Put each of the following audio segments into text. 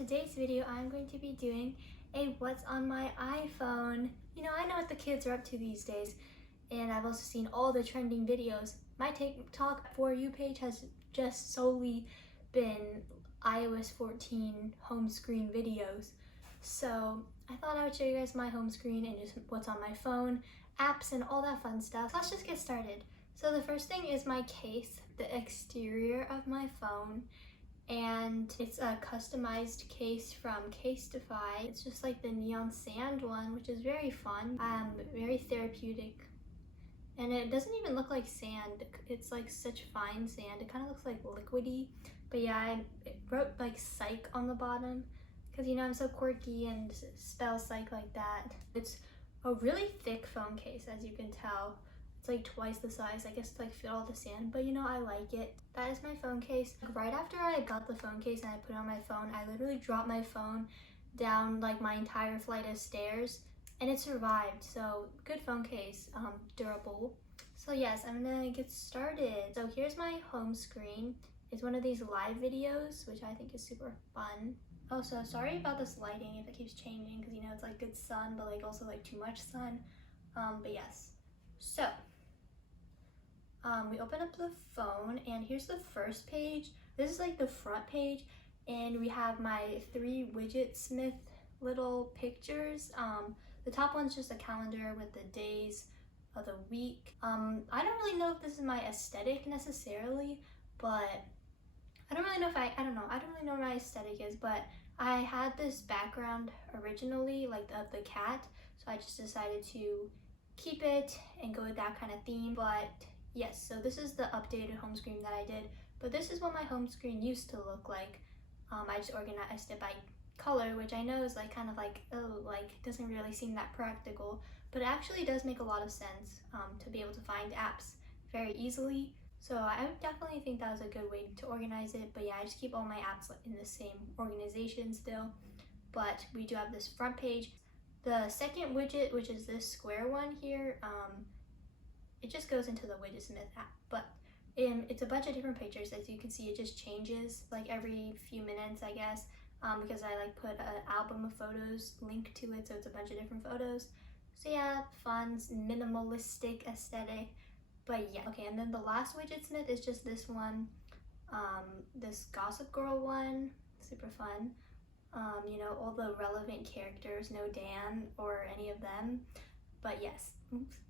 today's video, I'm going to be doing a what's on my iPhone. You know, I know what the kids are up to these days, and I've also seen all the trending videos. My TikTok For You page has just solely been iOS 14 home screen videos. So I thought I would show you guys my home screen and just what's on my phone, apps, and all that fun stuff. Let's just get started. So the first thing is my case, the exterior of my phone. And it's a customized case from Casetify. It's just like the neon sand one, which is very fun, very therapeutic. And it doesn't even look like sand. It's like such fine sand. It kind of looks like liquidy. But yeah, I wrote like psych on the bottom because, you know, I'm so quirky and spell psych like that. It's a really thick phone case, as you can tell. It's like twice the size, I guess, to like fit all the sand, but you know, I like it. That is my phone case. Right after I got the phone case and I put it on my phone, I literally dropped my phone down like my entire flight of stairs and it survived. So good phone case, durable. So yes, I'm gonna get started. So here's my home screen. It's one of these live videos, which I think is super fun. Oh, so sorry about this lighting if it keeps changing because, you know, it's like good sun, but like also like too much sun. But yes. So we open up the phone and here's the first page. This is like the front page and we have my 3 widgetsmith little pictures. The top one's just a calendar with the days of the week. I don't really know if this is my aesthetic necessarily, but I don't really know if I don't really know what my aesthetic is, but I had this background originally, like of the cat, so I just decided to keep it and go with that kind of theme. But yes, so this is the updated home screen that I did, but this is what my home screen used to look like. I just organized it by color, which I know is like kind of like, oh, like doesn't really seem that practical, but it actually does make a lot of sense to be able to find apps very easily. So I definitely think that was a good way to organize it. But yeah, I just keep all my apps in the same organization still. But we do have this front page. The second widget, which is this square one here, it just goes into the widgetsmith app, but it's a bunch of different pictures. As you can see, it just changes like every few minutes, I guess, because I like put an album of photos linked to it, so it's a bunch of different photos. So yeah, fun, minimalistic aesthetic. But yeah, okay, and then the last widgetsmith is just this one, this Gossip Girl one, super fun. You know, all the relevant characters, no Dan or any of them, but yes,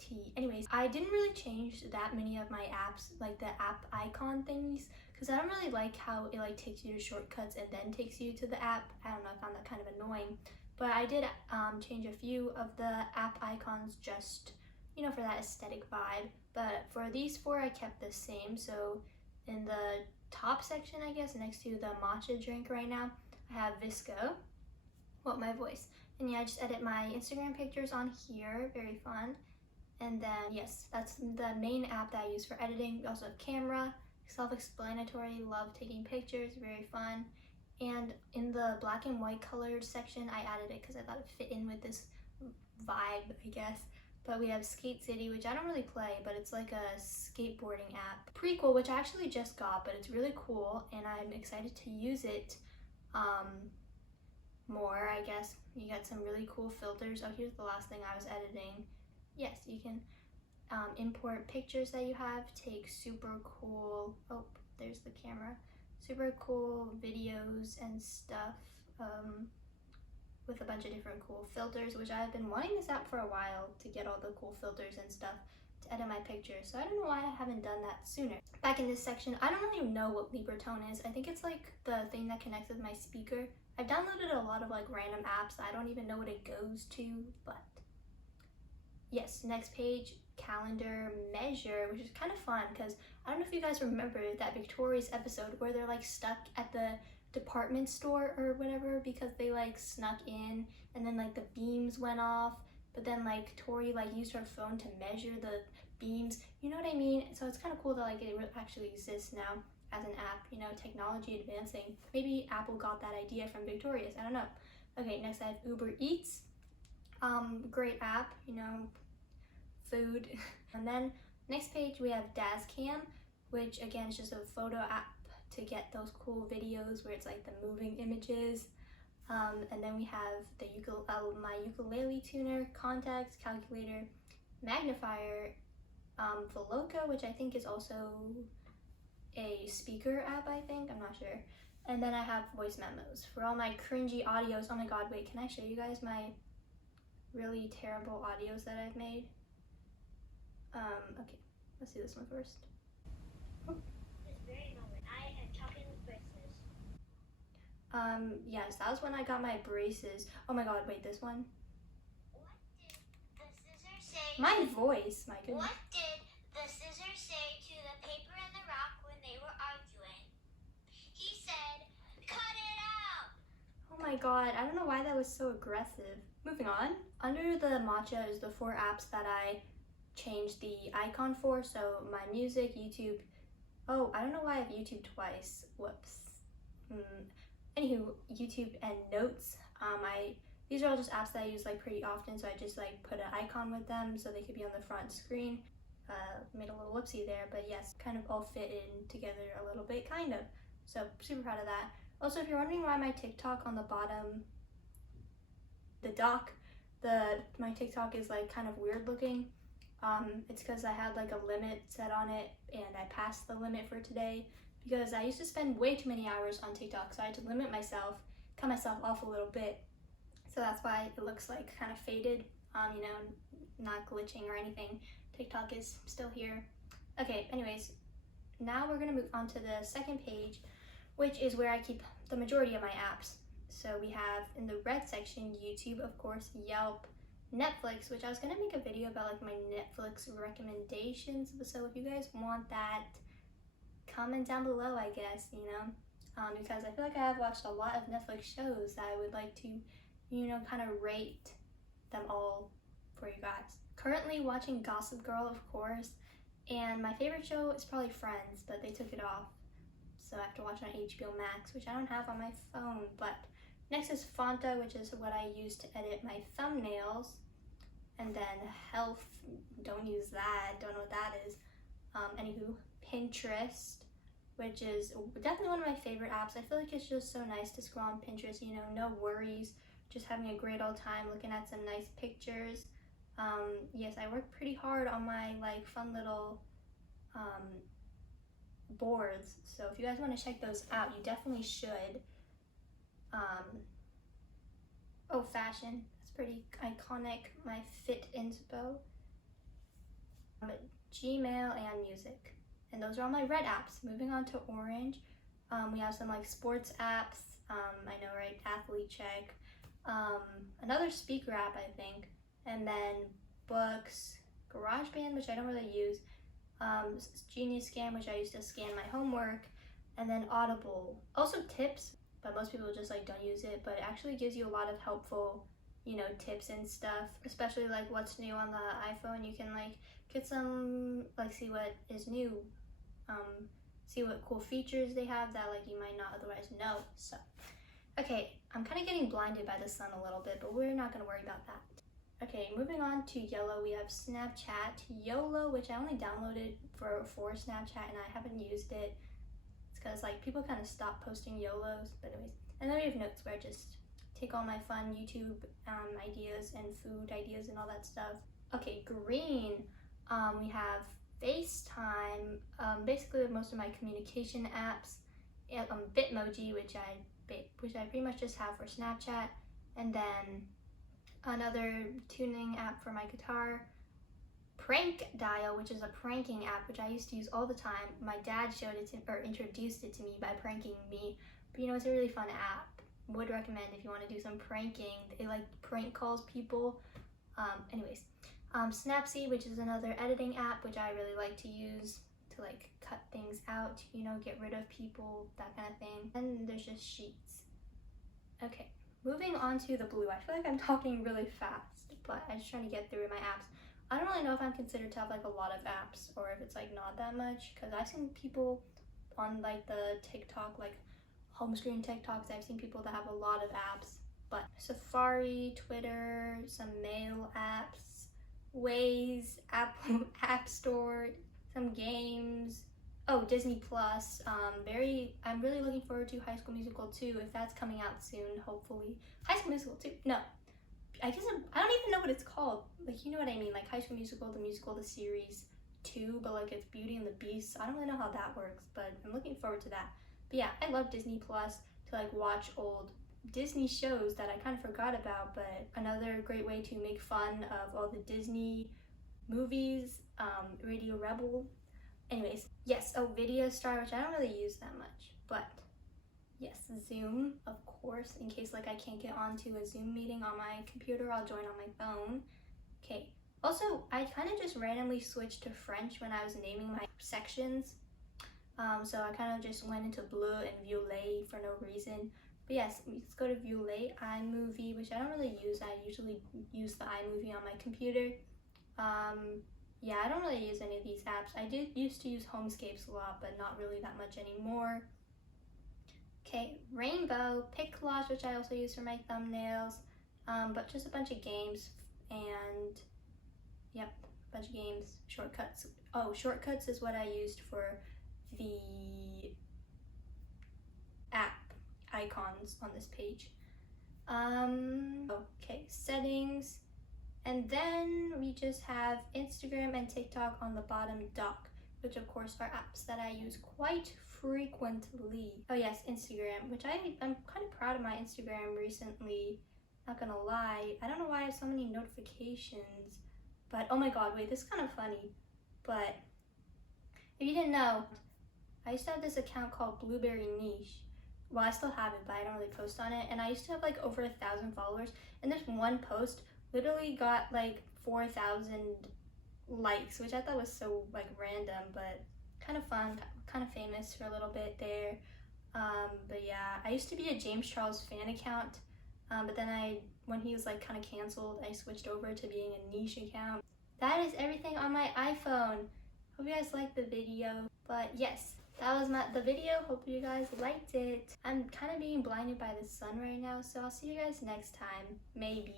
T. Anyways, I didn't really change that many of my apps, like the app icon thingies, because I don't really like how it like takes you to shortcuts and then takes you to the app. I don't know, I found that kind of annoying, but I did change a few of the app icons just, you know, for that aesthetic vibe. But for these 4, I kept the same. So in the top section, I guess, next to the matcha drink right now, I have Visco, well, my voice. And yeah, I just edit my Instagram pictures on here, very fun. And then yes, that's the main app that I use for editing. We also have camera, self-explanatory, love taking pictures, very fun. And in the black and white colored section, I added it because I thought it fit in with this vibe, I guess. But we have Skate City, which I don't really play, but it's like a skateboarding app. Prequel, which I actually just got, but it's really cool and I'm excited to use it more, I guess. You got some really cool filters. Oh, here's the last thing I was editing. Yes, you can import pictures that you have, take super cool, oh, there's the camera, super cool videos and stuff with a bunch of different cool filters, which I've been wanting this app for a while to get all the cool filters and stuff to edit my pictures. So I don't know why I haven't done that sooner. Back in this section, I don't really know what Libratone is. I think it's like the thing that connects with my speaker. I've downloaded a lot of like random apps. I don't even know what it goes to, but yes, next page, calendar measure, which is kind of fun because I don't know if you guys remember that Victoria's episode where they're like stuck at the department store or whatever because they like snuck in and then like the beams went off, but then like Tori like used her phone to measure the beams, you know what I mean? So it's kind of cool that like it actually exists now as an app, you know, technology advancing. Maybe Apple got that idea from Victoria's, I don't know. Okay, next I have Uber Eats. Great app, you know, food. And then next page we have Dazcam, which again is just a photo app to get those cool videos where it's like the moving images. And then we have the my ukulele tuner, contacts, calculator, magnifier, Veloca, which I think is also a speaker app, I think, I'm not sure. And then I have voice memos for all my cringy audios. Oh my god, wait, can I show you guys my really terrible audios that I've made? Okay, let's do this one first. This very moment, I am talking with braces. Yes, that was when I got my braces. Oh my god, wait, this one? What did the scissors say? My voice, my goodness. What did the scissors say to the paper and the rock when they were arguing? He said, cut it out! Oh my god, I don't know why that was so aggressive. Moving on. Under the matcha is the 4 apps that I changed the icon for. So my music, YouTube. Oh, I don't know why I have YouTube twice. Whoops. Anywho, YouTube and notes. These are all just apps that I use like pretty often, so I just like put an icon with them so they could be on the front screen. Made a little whoopsie there, but yes, kind of all fit in together a little bit, kind of. So super proud of that. Also, if you're wondering why my TikTok on the bottom, the dock, my TikTok is like kind of weird looking. It's because I had like a limit set on it and I passed the limit for today because I used to spend way too many hours on TikTok, so I had to limit myself, cut myself off a little bit. So that's why it looks like kind of faded, you know, not glitching or anything. TikTok is still here. Okay, anyways, now we're gonna move on to the second page, which is where I keep the majority of my apps. So we have in the red section, YouTube, of course, Yelp, Netflix, which I was gonna make a video about like my Netflix recommendations. So if you guys want that, comment down below, I guess, you know, because I feel like I have watched a lot of Netflix shows that I would like to, you know, kind of rate them all for you guys. Currently watching Gossip Girl, of course, and my favorite show is probably Friends, but they took it off. So I have to watch it on HBO Max, which I don't have on my phone. But next is Fonta, which is what I use to edit my thumbnails. And then Health, don't use that, don't know what that is. Anywho, Pinterest, which is definitely one of my favorite apps. I feel like it's just so nice to scroll on Pinterest, you know, no worries, just having a great old time looking at some nice pictures. Yes, I work pretty hard on my like fun little boards, so if you guys want to check those out, you definitely should. Oh, fashion, that's pretty iconic, my Fit Inspo. Gmail and music, and those are all my red apps. Moving on to orange, we have some like sports apps, I know, right? Athlete Check, another speaker app, I think, and then books, GarageBand, which I don't really use, Genius Scan, which I used to scan my homework, and then Audible. Also tips, but most people just like don't use it, but it actually gives you a lot of helpful, you know, tips and stuff, especially like what's new on the iPhone. You can like get some, like see what is new, see what cool features they have that like you might not otherwise know. So, okay, I'm kind of getting blinded by the sun a little bit, but we're not gonna worry about that. Okay, moving on to yellow, we have Snapchat, YOLO, which I only downloaded for Snapchat and I haven't used it. It's because like people kind of stopped posting YOLOs, but anyways. And then we have notes where I just take all my fun YouTube ideas and food ideas and all that stuff. Okay, green, we have FaceTime, basically most of my communication apps, Bitmoji, which I pretty much just have for Snapchat, and then another tuning app for my guitar, Prank Dial, which is a pranking app which I used to use all the time. My dad showed it to, or introduced it to me by pranking me, but you know, it's a really fun app. Would recommend if you want to do some pranking. It like prank calls people. Anyways, Snapseed, which is another editing app which I really like to use to like cut things out, you know, get rid of people, that kind of thing. And there's just Sheets. Okay, moving on to the blue. I feel like I'm talking really fast, but I'm just trying to get through my apps. I don't really know if I'm considered to have like a lot of apps or if it's like not that much, because I've seen people on like the TikTok, like home screen TikToks, I've seen people that have a lot of apps. But Safari, Twitter, some mail apps, Waze, App Store, some games, Oh, Disney Plus. I'm really looking forward to High School Musical 2 if that's coming out soon, hopefully. High School Musical 2? No. I guess I don't even know what it's called. Like, you know what I mean? Like High School Musical, the series 2, but like it's Beauty and the Beast. I don't really know how that works, but I'm looking forward to that. But yeah, I love Disney Plus to like watch old Disney shows that I kind of forgot about, but another great way to make fun of all the Disney movies, Radio Rebel. Anyways, yes, Video Star, which I don't really use that much, but yes, Zoom, of course, in case like I can't get onto a Zoom meeting on my computer, I'll join on my phone. Okay, also, I kind of just randomly switched to French when I was naming my sections. So I kind of just went into bleu and violet for no reason. But yes, let's go to violet, iMovie, which I don't really use. I usually use the iMovie on my computer. Yeah, I don't really use any of these apps. I did used to use Homescapes a lot, but not really that much anymore. Okay, Rainbow, Pic Collage, which I also use for my thumbnails, but just a bunch of games, and yep, a bunch of games, shortcuts. Oh, shortcuts is what I used for the app icons on this page. Okay, settings, and then we just have Instagram and TikTok on the bottom dock, which of course are apps that I use quite frequently. Oh yes, Instagram, which I'm kind of proud of my Instagram recently, not gonna lie. I don't know why I have so many notifications, but oh my god, wait, this is kind of funny. But if you didn't know, I used to have this account called Blueberry Niche. Well, I still have it, but I don't really post on it. And I used to have like over 1,000 followers, and this one post literally got like 4,000 likes, which I thought was so like random, but kind of fun, kind of famous for a little bit there. But yeah, I used to be a James Charles fan account, but then when he was like kind of canceled, I switched over to being a niche account. That is everything on my iPhone. Hope you guys liked the video, but yes, that was the video. Hope you guys liked it. I'm kind of being blinded by the sun right now, so I'll see you guys next time, maybe.